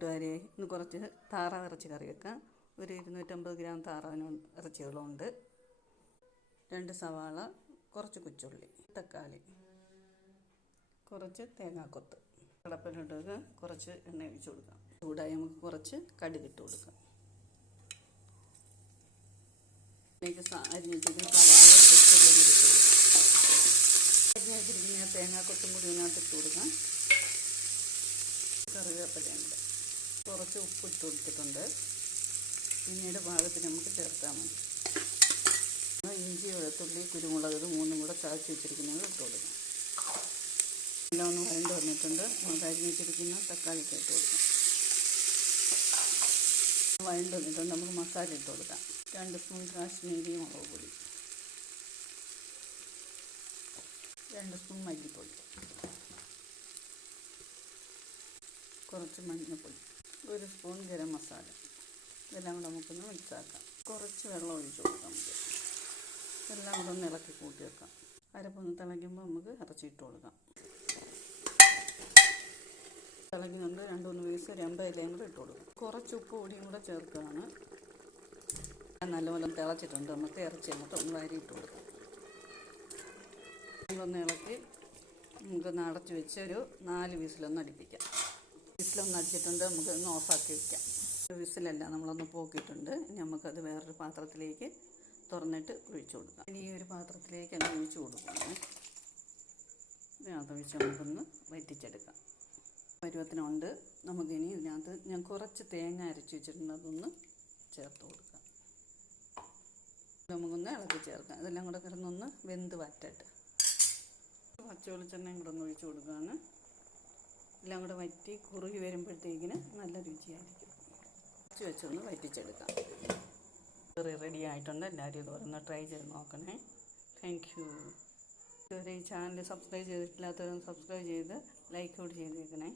കൂട്ടുകാരെ, ഇന്ന് കുറച്ച് താറാവ് ഇറച്ചി കറി വെക്കാം. ഒരു 250 ഗ്രാം താറാവിന് ഇറച്ചികളുണ്ട്. 2 സവാള, കുറച്ച് കൊച്ചുള്ളി, തക്കാളി, കുറച്ച് തേങ്ങാക്കൊത്ത്. കടപ്പയിലോട്ട് കുറച്ച് എണ്ണ ഒഴിച്ച് കൊടുക്കാം. ചൂടായി നമുക്ക് കുറച്ച് കടുകിട്ട് കൊടുക്കാം. അതിലേക്ക് അരിഞ്ഞ് വെച്ചിരിക്കുന്ന സവാള, കൊച്ചുള്ളി ഇട്ട് കൊടുക്കാം. അരിഞ്ഞ് വെച്ചിരിക്കുന്ന തേങ്ങാക്കൊത്തും കൂടി ഇതിനകത്ത് ഇട്ട് കൊടുക്കാം. കറിവേപ്പിലയുണ്ട്, കുറച്ച് ഉപ്പ് ഇട്ട് കൊടുത്തിട്ടുണ്ട്. പിന്നീട് പാകത്തിന് നമുക്ക് ചേർത്താൽ മതി. ഇഞ്ചി, വെളുത്തുള്ളി, കുരുമുളക് ഇത് 3 കൂടെ ചതച്ച് വെച്ചിരിക്കുന്നത് ഇട്ട് കൊടുക്കാം. എല്ലാം ഒന്ന് വഴണ്ട് വന്നിട്ടുണ്ട്. നമുക്ക് അരിഞ്ഞ് വെച്ചിരിക്കുന്ന തക്കാളി ഇട്ട് കൊടുക്കാം. വഴണ്ട് വന്നിട്ടുണ്ട്. നമുക്ക് മസാല ഇട്ട് കൊടുക്കാം. 2 സ്പൂൺ കാശ്മീരി മുളക് പൊടി, 2 സ്പൂൺ മല്ലിപ്പൊടി, കുറച്ച് മഞ്ഞൾപ്പൊടി, 1 സ്പൂൺ ഗരം മസാല. ഇതെല്ലാം കൂടെ നമുക്കൊന്ന് മിക്സാക്കാം. കുറച്ച് വെള്ളം ഒഴിച്ച് കൊടുക്കാം. നമുക്ക് എല്ലാം കൂടെ ഒന്ന് ഇളക്കി കൂട്ടി വെക്കാം. അരപ്പൊന്ന് തിളയ്ക്കുമ്പോൾ നമുക്ക് ഇറച്ചിട്ട് കൊടുക്കാം. തിളയ്ക്കുന്നുണ്ട്. 2-3 പീസ് ഒരു 50 ഇലയും കൂടെ ഇട്ട് കൊടുക്കാം. കുറച്ച് ഉപ്പ് പൊടിയും കൂടെ ചേർക്കുകയാണ്. നല്ലപോലെ തിളച്ചിട്ടുണ്ട്. നമുക്ക് ഇറച്ചി അങ്ങോട്ട് ഒന്ന് വാരിയിട്ട് കൊടുക്കാം. ഒന്ന് ഇളക്കി നമുക്കൊന്ന് അടച്ച് വെച്ച് ഒരു 4 വിസിലൊന്ന് അടിപ്പിക്കാം. വിസിലൊന്ന് അടിച്ചിട്ടുണ്ട്. നമുക്ക് ഒന്ന് ഓഫാക്കി വയ്ക്കാം. വിസിലല്ല, നമ്മളൊന്ന് പോക്കിയിട്ടുണ്ട്. ഇനി നമുക്കത് വേറൊരു പാത്രത്തിലേക്ക് തുറന്നിട്ട് ഒഴിച്ചു കൊടുക്കാം. ഇനി ഈ ഒരു പാത്രത്തിലേക്ക് അങ്ങ് ഒഴിച്ചു കൊടുക്കണം. ഇതിനകത്ത് ഒഴിച്ച് നമുക്കൊന്ന് വറ്റിച്ചെടുക്കാം. പരുവത്തിനുണ്ട്. നമുക്കിനി ഇതിനകത്ത് ഞാൻ കുറച്ച് തേങ്ങ അരച്ച് വെച്ചിട്ടുണ്ട്, അതൊന്ന് ചേർത്ത് കൊടുക്കാം. നമുക്കൊന്ന് ഇളക്കി ചേർക്കാം. ഇതെല്ലാം കൂടെ കിടന്നൊന്ന് വെന്ത് വറ്റട്ട്. പച്ച വെളിച്ചെണ്ണയും കൂടെ ഒന്ന് ഒഴിച്ചു കൊടുക്കുകയാണ്. എല്ലാം കൂടെ വറ്റി കുറുകി വരുമ്പോഴത്തേക്കിന് നല്ല രുചിയായിരിക്കും. വെച്ചൊന്ന് വറ്റിച്ചെടുക്കാം. കറി റെഡി ആയിട്ടുണ്ട്. എല്ലാവരും ഇതൊന്ന് ട്രൈ ചെയ്ത് നോക്കണേ. Thank you. ഇതുവരെ ഈ ചാനൽ സബ്സ്ക്രൈബ് ചെയ്തിട്ടില്ലാത്തവരൊന്ന് സബ്സ്ക്രൈബ് ചെയ്ത് ലൈക്ക് കൂടി ചെയ്തേക്കണേ.